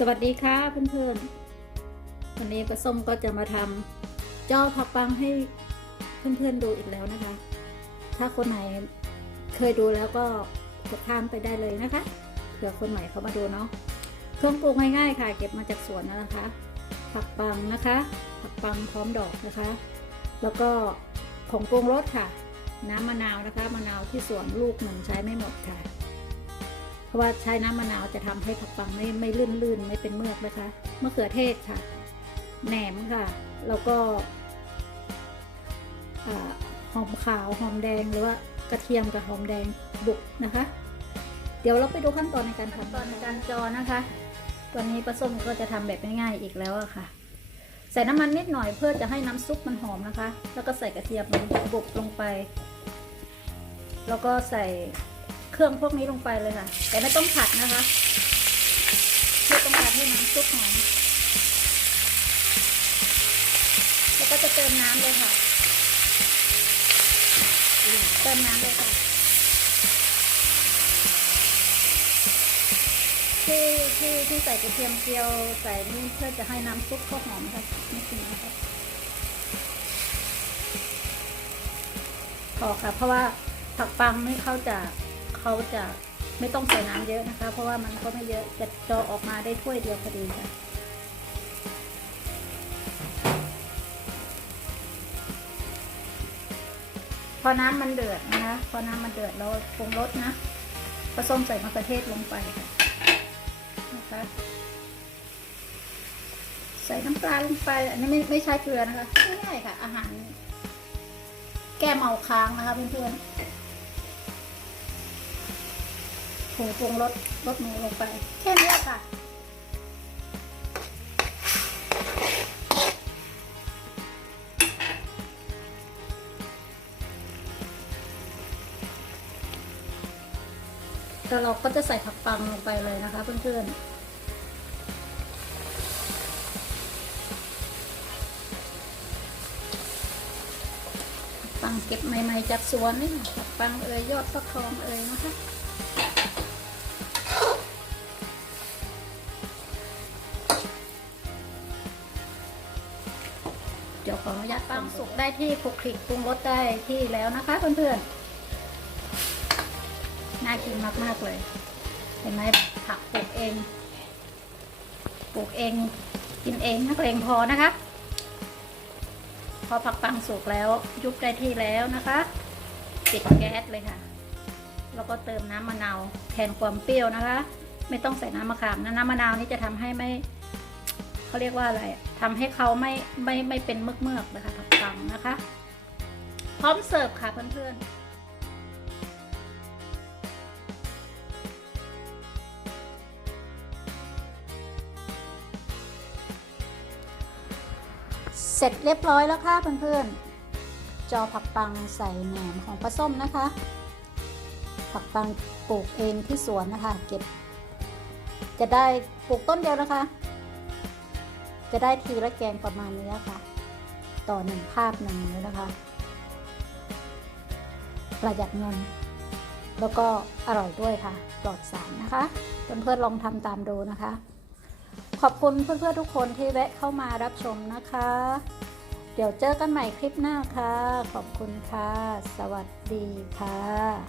สวัสดีค่ะเพื่อนๆ วันนี้ปลาส้มก็จะมาทำจอผักปังให้เพื่อนๆดูอีกแล้วนะคะ ถ้าคนไหนเคยดูแล้วก็กดข้ามไปได้เลยนะคะเผื่อคนใหม่เขามาดูเนาะเครื่องปรุงง่ายๆค่ะ เก็บมาจากสวนนะคะ ผักปังนะคะ ผักปังพร้อมดอกนะคะ แล้วก็ผงปรุงรสค่ะ น้ำมะนาวนะคะมะนาวที่สวนลูกหนึ่งใช้ไม่หมดค่ะ ราะว่าใช้น้ำมะนาวจะทำให้ผักปังไม่ไม่ลื่นลื่นไม่เป็นเมือกนะคะมะเขือเทศค่ะ แหนมค่ะ แล้วก็อ่าหอมขาวหอมแดงหรือว่ากระเทียมกับหอมแดงบุกนะคะ เดี๋ยวเราไปดูขั้นตอนในการทำตอนในการจอนะคะตัวนี้ปลาส้มก็จะทำแบบง่ายๆอีกแล้วอะค่ะ ใส่น้ำมันนิดหน่อยเพื่อจะให้น้ำซุปมันหอมนะคะ แล้วก็ใส่กระเทียมบุกลงไป แล้วก็ใส่ เครื่องพวกนี้ลงไปเลยค่ะ แต่ไม่ต้องผัดนะคะเพื่อต้องการให้น้ำซุปหอมแล้วก็จะเติมน้ำเลยค่ะ เติมน้ำเลยค่ะที่ที่ที่ใส่กระเทียมเจียวใส่นี่เพื่อจะให้น้ำซุปเขาหอมค่ะนี่คือนะคะพอค่ะ เพราะว่าผักปังนี่เขาจะ เขาจะไม่ต้องใส่น้ำเยอะนะคะ เพราะว่ามันก็ไม่เยอะจะจอออกมาได้ถ้วยเดียวพอดีค่ะพอน้ำมันเดือดนะคะ พอน้ำมันเดือดเราปรุงรสนะผสมใส่มะเขือเทศลงไปค่ะนะคะใส่น้ำปลาลงไป อันนี้ไม่ไม่ใช้เกลือนะคะง่ายๆค่ะ อาหารแก้เมาค้างนะคะเพื่อนๆ ผงปรุงรสรสหมูลงไป แค่นี้ค่ะแต่เราก็จะใส่ผักปังลงไปเลยนะคะเพื่อนๆผักปังเก็บใหม่ๆจากสวนนี่ค่ะผักปังเอ่ยยอดฟักทองเอ่ยนะคะ เดี๋ยวขออนุญาตปังสุกได้ที่คลุกคลิกปรุงรสได้ที่แล้วนะคะเพื่อนๆ น่ากินมากๆเลย เห็นไหมผักปลูกเอง ปลูกเอง กินเองนักเลงพอนะคะ พอผักปังสุกแล้วยุบได้ที่แล้วนะคะปิดแก๊สเลยค่ะ แล้วก็เติมน้ำมะนาวแทนความเปรี้ยวนะคะ ไม่ต้องใส่น้ำมะขามนะน้ำมะนาวนี่จะทำให้ไม่ เขาเรียกว่าอะไรทำให้เขาไม่ไม่ไม่เป็นเมือกเมือกๆนะคะผักปังนะคะ พร้อมเสิร์ฟค่ะเพื่อนๆเสร็จเรียบร้อยแล้วค่ะเพื่อนๆ จอผักปังใส่แหนมของปลาส้มนะคะ ผักปังปลูกเองที่สวนนะคะ เก็บ จะได้ปลูกต้นเดียวนะคะ จะได้ทีละแกงประมาณนี้ค่ะ ต่อหนึ่งภาพหนึ่งเลยนะคะ ประหยัดเงิน แล้วก็อร่อยด้วยค่ะ ปลอดสารนะคะ เพื่อนๆลองทำตามดูนะคะ ขอบคุณเพื่อนๆทุกคนที่แวะเข้ามารับชมนะคะ เดี๋ยวเจอกันใหม่คลิปหน้าค่ะ ขอบคุณค่ะ สวัสดีค่ะ